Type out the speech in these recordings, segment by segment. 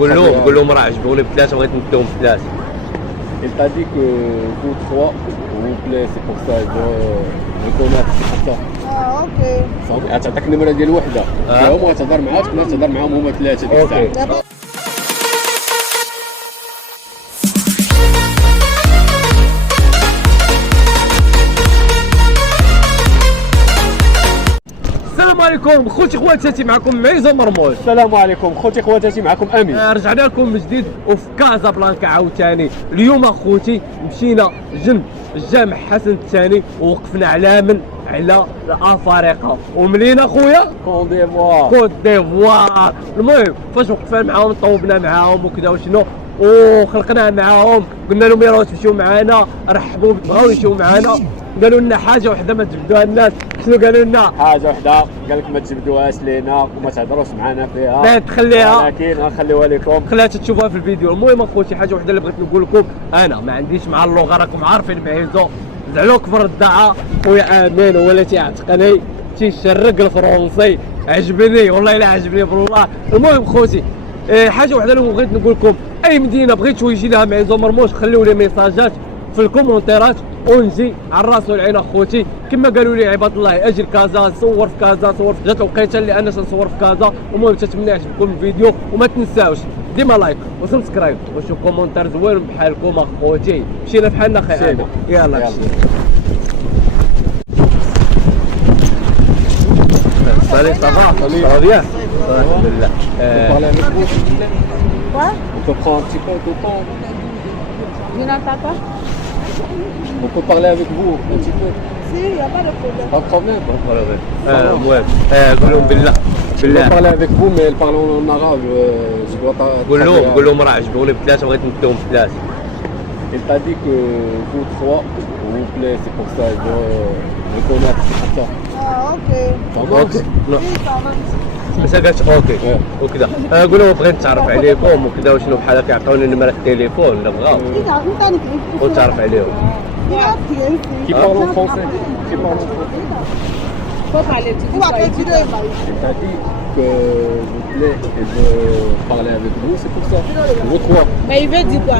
قول لهم راه عجبوني بثلاثه بغيت نديهم بثلاثه. Il t'a dit que vous trois, vous plaît, c'est pour ça, ils vont reconnaître, c'est pour ça. اه اوكي صافي تعطيك النمرة ديال وحدة، هما تهضر معاك، تقدر تهضر معاهم هما ثلاثة ديك الساعة. دابا السلام عليكم خوتي خواتاتي، معكم معيزة مرموش. السلام عليكم خوتي خواتاتي، معكم امين. رجعنا لكم من جديد وفي كازابلانكا عاوتاني. اليوم اخوتي مشينا جنب الجامع حسن الثاني ووقفنا على الافارقه ومنين اخويا كون ديفوار. كوت ديفوار. المهم فاش وقفنا معاهم طوبنا معاهم وكذا وشنو وخلقنا معاهم، قلنا لهم يا راه تمشيو معانا، رحبوا بغاو يمشيو معانا. قالوا لنا حاجه وحده ما تجبدوها الناس. شنو قالوا لنا؟ حاجة وحدة قال لك ما تجبدوهاش لينا وما تهضروش معنا فيها، لا تخليها، ولكن غنخليوها لكم، خليها تشوفوها في الفيديو. المهم اخوتي حاجه وحده اللي بغيت نقول لكم، انا ما عنديش مع اللغه، راكم عارفين معيزو زعلوك في الردعه. خويا امين هو اللي تيعتقني تيشرق الفرنسي، عجبني والله الا عجبني بالله. المهم خوتي حاجه وحده اللي بغيت نقول لكم، اي مدينه بغيتو يجي لها معيزو مرموش خليو لي ميساجات في الكومونتيرات ونجي على الراس والعين اخوتي. كما قالوا لي عباد الله اجي لكازا، صور في كازا، صور في جات الوقيته اللي انا تنصور في كازا. المهم تتمنى يعجبكم الفيديو وما تنساوش ديما لايك وسبسكرايب وشوف كومونتير زوين بحالكم اخوتي. مشينا بحالنا خير. يلا مشينا. Salut, ça va? Ça va bien? Alhamdulillah. parler avec vous, s'il vous plaît. Quoi? On peut prendre un petit peu de temps. Je n'entends pas. On peut parler avec vous un petit peu. Si, il n'y a pas de problème. Pas de problème. المهم قول لهم بالله Je peux parler avec vous, mais parlons en arabe. Je dois pas. قول لهم راه عجبوني بثلاثه بغيت نديهم بثلاثه. Il t'a dit que vous trois, vous plaît, c'est pour ça, ils vont reconnaître, c'est pour ça. اه اوكي Ça marche? Oui, ça marche. بس قالت اوكي وكذا. قول لهم بغيت نتعرف عليكم وكذا وشنو بحال هكا، يعطوني نمره التليفون اللي بغاو ونتعرف عليهم. Qui parle en français? Qui parle en français? Faut parler, tu dois continuer. Il t'a dit que vous plaît et veut parler avec vous, c'est pour ça. Vous trois. Mais il veut dire quoi?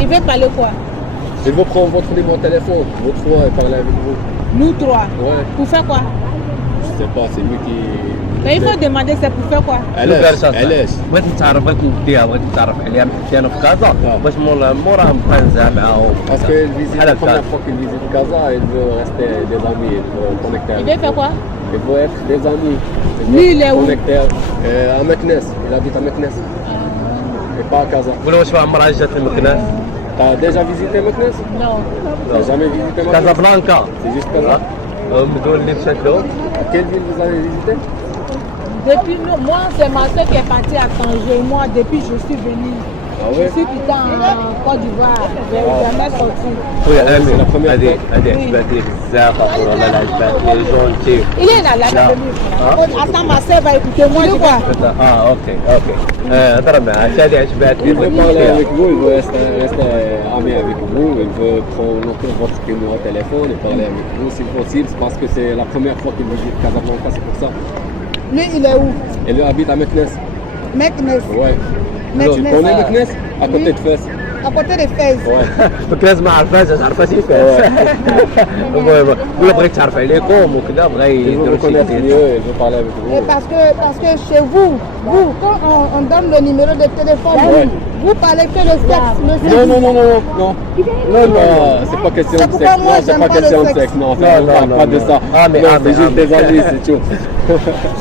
Il veut parler quoi? Il veut prendre votre numéro de téléphone, vous trois, et parler avec vous. Nous trois. Ouais. Pour faire quoi? Je sais pas, c'est lui qui. Mais il faut demander c'est pour faire quoi? علاش؟ بغيت نتعرف، بغيت نديها، بغيت نتعرف عليها حتى انا في كازا باش موراها نبقى نزها معاهم. Parce qu'elle visite la première fois qu'il visite Casa, il veut rester des amis, il veut connecter Il avec veut faire quoi? Il veut être des amis. Lui, il est où? Connecter à Meknes, il habite à Meknes. Et pas à Casa. قول لهم واش عمرها جات المكناس. T'as déjà visité Meknes? Non. T'as jamais visité Meknes? كازابلانكا C'est juste Casa. المدن اللي مشات لهم. Quelle ville vous avez visité? Depuis nous, moi, c'est ma soeur qui est partie à Tanger. Moi, depuis je suis venue. Ah Je ouais? suis quitté en Côte d'Ivoire. Je n'ai jamais sorti. خويا امين la première هذه عجبات لي بزاف اخويا، والله عجبات لي جونتي. Il est là, là. Attends, ma soeur va écouter moi. De quoi? اوكي هضر معاه حتى هذه عجبات Il veut parler لي. avec vous, il veut rester ami avec vous, il veut prendre votre numéro de téléphone et parler avec vous si possible, parce que c'est la première fois qu'il visite Casablanca, c'est pour ça. Lui, il est où? Il habite à Meknes. Meknes. Ouais. Meknes. Tu connais Meknes? À côté de Fès. À côté des Fès. Ouais. مكناس ما عرفهاش، عرفتها فاس. المهم ولا بغيت تعرف عليكم وكذا، بغى Il veut يديروا vous connaître شي mieux, il veut parler avec Et vous. parce que chez vous, quand on donne le numéro de téléphone, Ouais. vous parlez que le sexe. Le sexe. Non, c'est pas question C'est de pourquoi sexe. moi, Non, c'est j'aime pas pas le question de sexe. sexe. Non, Non, on parle pas de ça. Non, c'est juste des amis, c'est tout.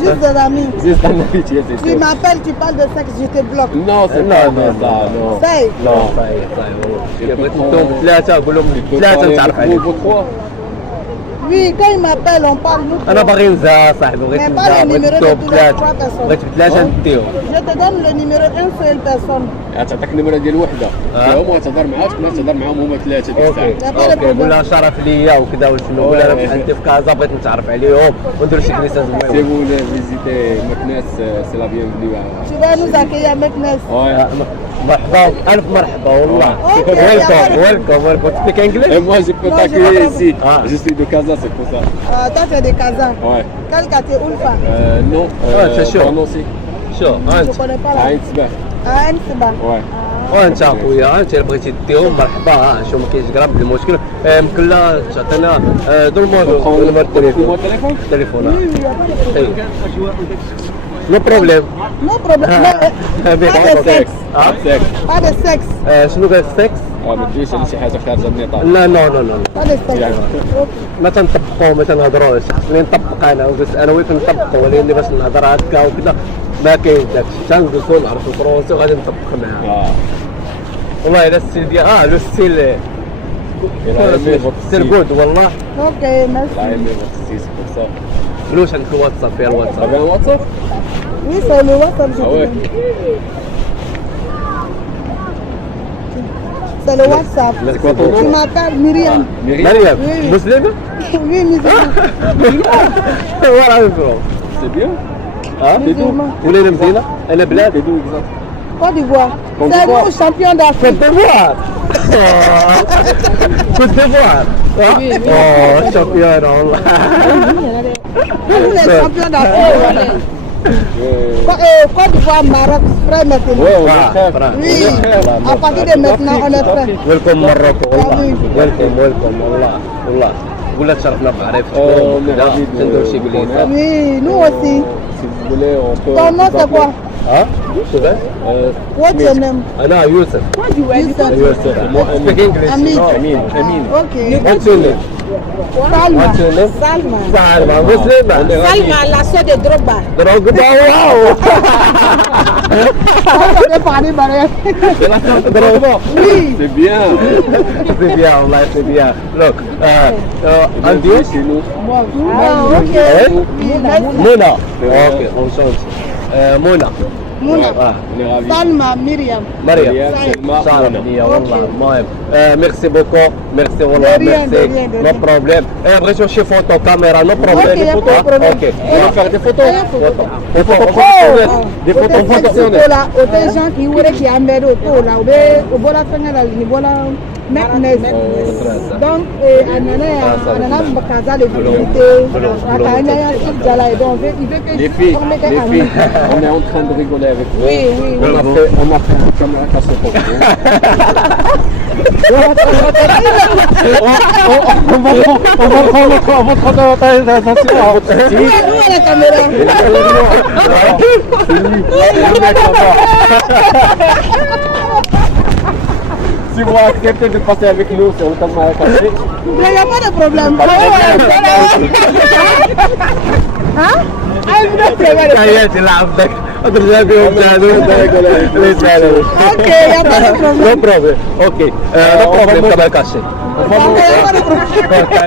Juste des amis. Juste un amitié, c'est Tu tout. m'appelles, tu parles de sexe, je te bloque. Non, c'est pas ça, non. Say. لا صاير بغيت ندوم ثلاثة، قول لهم Il peut ثلاثة parler نتعرف avec vous, عليكم. vous trois. Oui, quand il m'appelle, on parle nous. أنا باغي نزها صاحبي، بغيت Mais pas نزها، le بغيت numéro de ندوم tous les ثلاثة، 3 personnes. بغيت بثلاثة نديهم. Je te donne le numéro d'une seule personne. تعطيك النمرة ديال وحدة، هما تهضر معاك، تقدر تهضر معاهم هما ثلاثة ديك الساعة. اوكي قول لها شرف ليا وكذا وشنو، قول لها بحال انت في كازا بغيت نتعرف عليهم ونديروا شي جلسة Si زوينة. vous voulez visiter Meknes, c'est la bienvenue. Tu vas nous accueillir à Meknes. Ouais. مرحبا ألف مرحبا والله. أوكي. ويلكم سبيك Et انجلش. moi, je peux Non, t'accueillir je ici. Ah. Je suis de Casa, c'est pour ça. Toi, tu es de Casa. Ouais. Quel quartier Ulfa? Non. Ouais, c'est sûr. Pardon, aussi. شو Je ne انت connais pas là. Aïn Sbah. Ah, Nsba. Ouais. وانت اخويا انت اللي بغيتي ديهم مرحبا شوف ما كاينش قراب المشكل يمكن لا تعطينا دول نمر Prends-moi التليفون le téléphone. تليفون Oui, oui, il n'y a pas de problème. نو بروبليم Non problème. Pas de sexe. Sexe. Pas de sexe. شنو قال السكس؟ ما تجيش على شي حاجه خارجه النطاق. لا نو نو نو Pas de sexe. يعني. ما تنطبقوا ما تنهضروش اللي نطبق انا بس انا وياك نطبقوا ولكن باش نهضر هكا وكذا ما كاين داكشي تنجلسوا نعرفوا الفرونسي وغادي نطبق معاها والله الا الستيل ديال لو ستيل ستيل جود والله Ok, merci. لا يمي c'est pour ça. لوش عندك الواتساب فيها T'avais الواتساب un WhatsApp? Oui, c'est le WhatsApp. je Ah te ouais. donne. C'est le WhatsApp. C'est quoi ton Tu nom? m'appelles Myriam. Myriam. مريم Oui. مسلمة؟ Oui, Myriam. ولا نفهم C'est bien. ها Musulman. ولينا مدينة انا بلاد T'es d'où exact? Côte d'Ivoire. Côte C'est d'Ivoire. nous, champion d'Afrique. كوت ديفوار كوت ديفوار اوه شامبيون والله Nous, les champions d'Afrique. Côte d'Ivoire, Maroc, frère maintenant. Ouais, on est frères. Oui, On est frères. à partir de maintenant, on est frères. ويلكم مروكو والله آمين. ويلكم والله والله ولا تشرفنا بمعرفتكم on est وكذا ravis de تندور شي vous بليزه Oui, nous aussi. Si vous voulez, on peut. Ton nom, vous c'est appeler. quoi? ها شوف What's your name? انا يوسف Youssef. يوسف Moi, سبيك انجلش Amin. Amine. Ok. واتس يور نيم Salma. واتس يور نيم Salma. سالمة مسلمة Salma, la soeur de Drogba. دروغبا واو On va parler, Mariam. دروغبا Oui. C'est bien. سي بيان والله سي بيان لوك عندي Bienvenue chez nous. Ah, ok. Eh? Oui, merci. منى اوكي اونشونتي منى Mouna. On est ravis. Salma, Myriam. مريم Myriam, Selma, صالح Mona. ليا والله المهم ميرسي بوكو ميرسي والله De rien, de ميرسي rien, de نو rien. بروبليم بغيتو شي فوتو كاميرا نو Ok, y a بروبليم pas de problème. اوكي On va faire des photos. Des photos Oh, des photos professionnelles. Là, des gens qui voulaient qui amènent autour là, au bord la fin là, au bord la maintenant. Donc, anana mbakaza le vérité, akanya ya idjala et donc il veut que Les filles, on est en train de rigoler avec vous. Oui, oui, oui. On a fait un caméra cassée pour vous. On va prendre attention à votre Oui, nous à la caméra. Si vous acceptez de passer avec nous sur le caméra cassée, Il n'y a pas de problème. Hein? Ah, il veut prévoir. حياتي لعبتك اضرب بيهم ليس Ok, il n'y a pas de نو problème. بروبليم اوكي نو بروبليم كما كاشي Il n'y a pas de problème.